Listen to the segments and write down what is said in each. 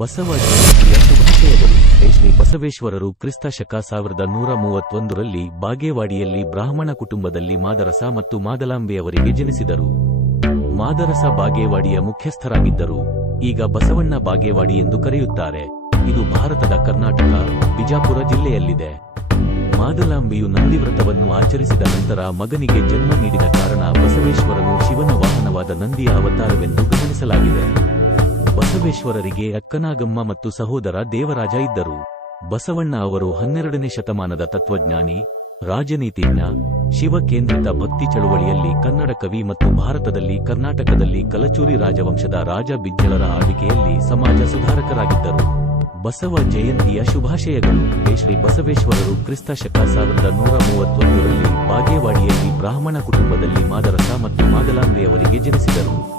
ಬಸವ ಶ್ರೀ ಬಸವೇಶ್ವರರು ಕ್ರಿಸ್ತ ಶಕ ಸಾವಿರದ ನೂರ ಮೂವತ್ತೊಂದರಲ್ಲಿ ಬಾಗೇವಾಡಿಯಲ್ಲಿ ಬ್ರಾಹ್ಮಣ ಕುಟುಂಬದಲ್ಲಿ ಮಾದರಸ ಮತ್ತು ಮಾದಲಾಂಬೆಯವರಿಗೆ ಜನಿಸಿದರು. ಮಾದರಸ ಬಾಗೇವಾಡಿಯ ಮುಖ್ಯಸ್ಥರಾಗಿದ್ದರು. ಈಗ ಬಸವಣ್ಣ ಬಾಗೇವಾಡಿ ಎಂದು ಕರೆಯುತ್ತಾರೆ. ಇದು ಭಾರತದ ಕರ್ನಾಟಕ, ಬಿಜಾಪುರ ಜಿಲ್ಲೆಯಲ್ಲಿದೆ. ಮಾದಲಾಂಬೆಯು ನಂದಿವ್ರತವನ್ನು ಆಚರಿಸಿದ ನಂತರ ಮಗನಿಗೆ ಜನ್ಮ ನೀಡಿದ ಕಾರಣ ಬಸವೇಶ್ವರನು ಶಿವನ ವಾಹನವಾದ ನಂದಿಯ ಅವತಾರವೆಂದು ಗಮನಿಸಲಾಗಿದೆ ಬಸವೇಶ್ವರರಿಗೆ ಅಕ್ಕನಾಗಮ್ಮ ಮತ್ತು ಸಹೋದರ ದೇವರಾಜ ಇದ್ದರು. ಬಸವಣ್ಣ ಅವರು ಹನ್ನೆರಡನೇ ಶತಮಾನದ ತತ್ವಜ್ಞಾನಿ, ರಾಜನೀತಿಜ್ಞ ಶಿವ ಕೇಂದ್ರಿತ ಭಕ್ತಿ ಚಳುವಳಿಯಲ್ಲಿ ಕನ್ನಡ ಕವಿ ಮತ್ತು ಭಾರತದಲ್ಲಿ ಕರ್ನಾಟಕದಲ್ಲಿ ಕಲಚೂರಿ ರಾಜವಂಶದ ರಾಜ ಬಿಜ್ಜಳರ ಆಳ್ವಿಕೆಯಲ್ಲಿ ಸಮಾಜ ಸುಧಾರಕರಾಗಿದ್ದರು. ಬಸವ ಜಯಂತಿಯ ಶುಭಾಶಯಗಳು ಶ್ರೀ ಬಸವೇಶ್ವರರು ಕ್ರಿಸ್ತ ಶಕ ಸಾವಿರದ ನೂರ ಮೂವತ್ತೊಂದರಲ್ಲಿ ಬಾಗೇವಾಡಿಯಲ್ಲಿ ಬ್ರಾಹ್ಮಣ ಕುಟುಂಬದಲ್ಲಿ ಮಾದರಸ ಮತ್ತು ಮಾದಲಾಂಬೆಯವರಿಗೆ ಜನಿಸಿದರು.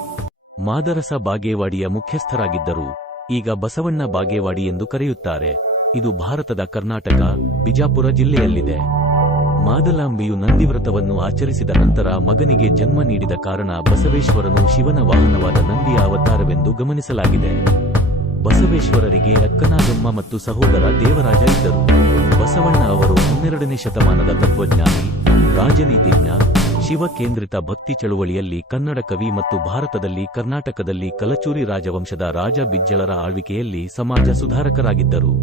ಮಾದರಸ ಬಾಗೇವಾಡಿಯ ಮುಖ್ಯಸ್ಥರಾಗಿದ್ದರು. ಈಗ ಬಸವಣ್ಣ ಬಾಗೇವಾಡಿ ಎಂದು ಕರೆಯುತ್ತಾರೆ. ಇದು ಭಾರತದ ಕರ್ನಾಟಕ, ಬಿಜಾಪುರ ಜಿಲ್ಲೆಯಲ್ಲಿದೆ. ಮಾದಲಾಂಬಿಯು ನಂದಿವ್ರತವನ್ನು ಆಚರಿಸಿದ ನಂತರ ಮಗನಿಗೆ ಜನ್ಮ ನೀಡಿದ ಕಾರಣ ಬಸವೇಶ್ವರನು ಶಿವನ ವಾಹನವಾದ ನಂದಿಯ ಅವತಾರವೆಂದು ಗಮನಿಸಲಾಗಿದೆ. ಬಸವೇಶ್ವರರಿಗೆ ಅಕ್ಕನಾಗಮ್ಮ ಮತ್ತು ಸಹೋದರ ದೇವರಾಜ ಇದ್ದರು. ಬಸವಣ್ಣ ಅವರು ಹನ್ನೆರಡನೇ ಶತಮಾನದ ತತ್ವಜ್ಞಾನಿ. ರಾಜನೀತಿಜ್ಞ, ಶಿವಕೇಂದ್ರಿತ ಭಕ್ತಿ ಚಳುವಳಿಯಲ್ಲಿ ಕನ್ನಡ ಕವಿ ಮತ್ತು ಭಾರತದಲ್ಲಿ ಕರ್ನಾಟಕದಲ್ಲಿ ಕಲಚೂರಿ ರಾಜವಂಶದ ರಾಜ ಬಿಜ್ಜಳರ ಆಳ್ವಿಕೆಯಲ್ಲಿ ಸಮಾಜ ಸುಧಾರಕರಾಗಿದ್ದರು.